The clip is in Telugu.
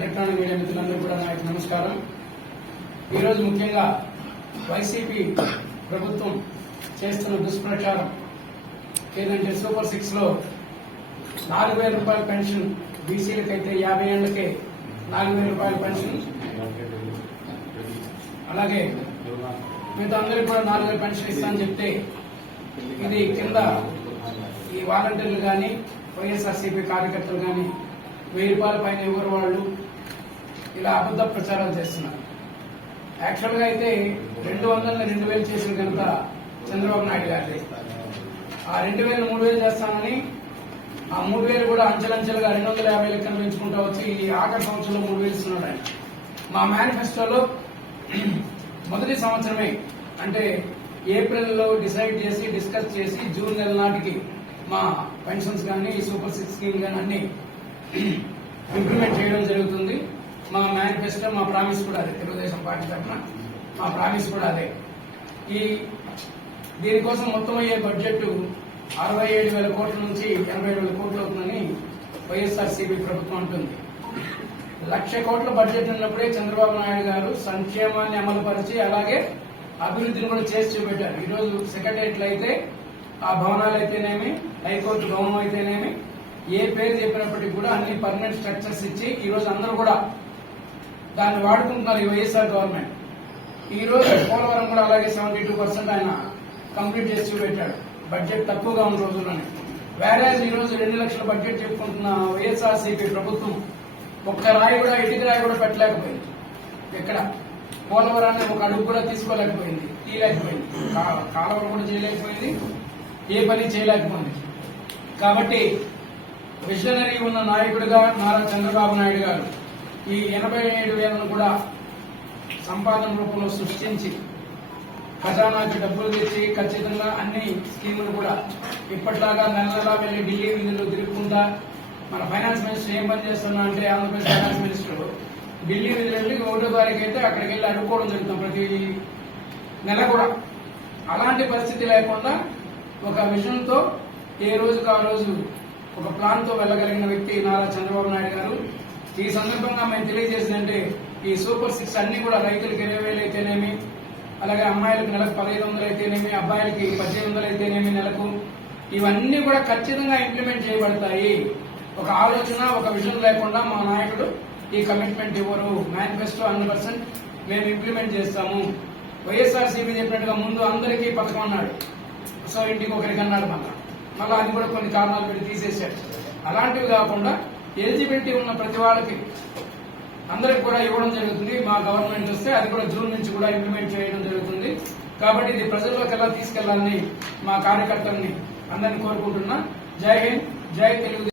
ఎలక్ట్రానిక్ మీడియా మిత్రులందరూ కూడా నా యొక్క నమస్కారం. ఈరోజు ముఖ్యంగా వైసీపీ ప్రభుత్వం చేస్తున్న దుష్ప్రచారం ఏదంటే సూపర్ సిక్స్లో నాలుగు వేల రూపాయల పెన్షన్ బీసీలకైతే యాభై ఏళ్ళకే నాలుగు వేల రూపాయల పెన్షన్. అలాగే మిగతా అందరికి కూడా నాలుగు వేల పెన్షన్ ఇస్తామని చెప్తే ఇది కింద ఈ వాలంటీర్లు కానీ వైఎస్ఆర్సీపీ కార్యకర్తలు కానీ వెయ్యి రూపాయల పైన ఎవరు వాళ్ళు ఇలా అబద్ధ ప్రచారాలు చేస్తున్నారు. యాక్చువల్గా అయితే రెండు వందలని రెండు వేలు చేసిన ఘనత చంద్రబాబు నాయుడు గారి ఆ రెండు వేలు మూడు వేలు చేస్తామని ఆ మూడు వేలు కూడా అంచెలంచెలుగా రెండు వందల యాభై లెక్కన పెంచుకుంటూ వచ్చి ఈ ఆఖరి సంవత్సరంలో మూడు వేలు ఇస్తున్నాడు ఆయన. మా మేనిఫెస్టోలో మొదటి సంవత్సరమే అంటే ఏప్రిల్లో డిసైడ్ చేసి డిస్కస్ చేసి జూన్ నెల నాటికి మా పెన్షన్స్ కానీ సూపర్ సిక్స్ స్కీమ్ కానీ అన్ని ఇంప్లిమెంట్ చేయడం జరుగుతుంది. మా మేనిఫెస్టో మా ప్రామిస్ కూడా అదే తెలుగుదేశం పార్టీ తరఫున మా ప్రామిస్ కూడా అదే. ఈ దీనికోసం మొత్తం అయ్యే బడ్జెట్ అరవై ఏడు వేల కోట్ల నుంచి ఎనభై వేల కోట్లు అవుతుందని వైఎస్ఆర్సీపీ ప్రభుత్వం అంటుంది. లక్ష కోట్ల బడ్జెట్ ఉన్నప్పుడే చంద్రబాబు నాయుడు గారు సంక్షేమాన్ని అమలుపరిచి అలాగే అభివృద్ధిని కూడా చేసి చూపెట్టారు. ఈరోజు రోజు సెక్రటరియట్లు అయితే ఆ భవనాలు అయితేనేమి హైకోర్టు భవనం అయితేనేమి ఏ పేరు చెప్పినప్పటికీ కూడా అన్ని పర్మనెంట్ స్ట్రక్చర్స్ ఇచ్చి ఈరోజు అందరూ కూడా దాన్ని వాడుకుంటున్నారు ఈ వైఎస్ఆర్ గవర్నమెంట్. ఈ రోజు పోలవరం కూడా అలాగే సెవెంటీ టూ పర్సెంట్ ఆయన కంప్లీట్ చేసి చూపెట్టాడు. బడ్జెట్ తక్కువగా ఉన్న రోజుల్లోనే. వేరేజ్ ఈ రోజు రెండు లక్షల బడ్జెట్ చెప్పుకుంటున్న వైఎస్ఆర్సీపీ ప్రభుత్వం ఒక్క రాయి కూడా ఇటుక రాయి కూడా పెట్టలేకపోయింది. ఎక్కడ? పోలవరాన్ని ఒక అడుగు కూడా తీసుకోలేకపోయింది తీయలేకపోయింది. కాలవరం కూడా చేయలేకపోయింది ఏ పని చేయలేకపోయింది. కాబట్టి విజనరీ ఉన్న నాయకుడిగా నారా చంద్రబాబు నాయుడు గారు ఈ ఎనభై ఏడు వేలను కూడా సంపాదన రూపంలో సృష్టించి ఖజానాకి డబ్బులు తెచ్చి ఖచ్చితంగా అన్ని స్కీములు కూడా ఇప్పటిలాగా నెల నెలా వెళ్ళి ఢిల్లీ విధులు తిరుగుకుంటా మన ఫైనాన్స్ మినిస్టర్ ఏం పని చేస్తున్నా అంటే ఆంధ్రప్రదేశ్ ఫైనాన్స్ మినిస్టర్. ఢిల్లీ విధులు వెళ్ళి ఒకటో తారీఖు అయితే అక్కడికి వెళ్ళి అడుక్కోవడం జరుగుతుంది ప్రతి నెల కూడా. అలాంటి పరిస్థితి లేకుండా ఒక విజన్తో ఏ రోజుకు ఆ రోజు ఒక ప్లాన్తో వెళ్ళగలిగిన వ్యక్తి నారా చంద్రబాబు నాయుడు గారు ఈ సందర్భంగా మేము తెలియజేసిందంటే ఈ సూపర్ సిక్స్ అన్ని కూడా రైతులకు ఇరవై వేలు అయితేనేమి అలాగే అమ్మాయిలకు నెలకు పదహైదు వందలు అయితేనేమి అబ్బాయిలకి పద్దెనిమిది వందలు అయితేనేమి నెలకు. ఇవన్నీ కూడా ఖచ్చితంగా ఇంప్లిమెంట్ చేయబడతాయి. ఒక ఆలోచన ఒక విజన్ లేకుండా మా నాయకుడు ఈ కమిట్మెంట్ ఇవ్వరు. మేనిఫెస్టో హండ్రెడ్ పర్సెంట్ మేము ఇంప్లిమెంట్ చేస్తాము. వైఎస్ఆర్సీపీ చెప్పినట్టుగా ముందు అందరికీ పథకం అన్నాడు. సో ఇంటికి ఒకరికి అన్నాడు మళ్ళా. మళ్ళీ అది కూడా కొన్ని కారణాలు పెట్టి తీసేశాడు. అలాంటివి కాకుండా ఎలిజిబిలిటీ ఉన్న ప్రతి వాళ్ళకి అందరికి కూడా ఇవ్వడం జరుగుతుంది. మా గవర్నమెంట్ వస్తే అది కూడా జూన్ నుంచి కూడా ఇంప్లిమెంట్ చేయడం జరుగుతుంది. కాబట్టి ఇది ప్రజల్లోకి ఎలా తీసుకెళ్ళాలని మా కార్యకర్తల్ని అందరినీ కోరుకుంటున్నా. జై హింద్ జై తెలుగు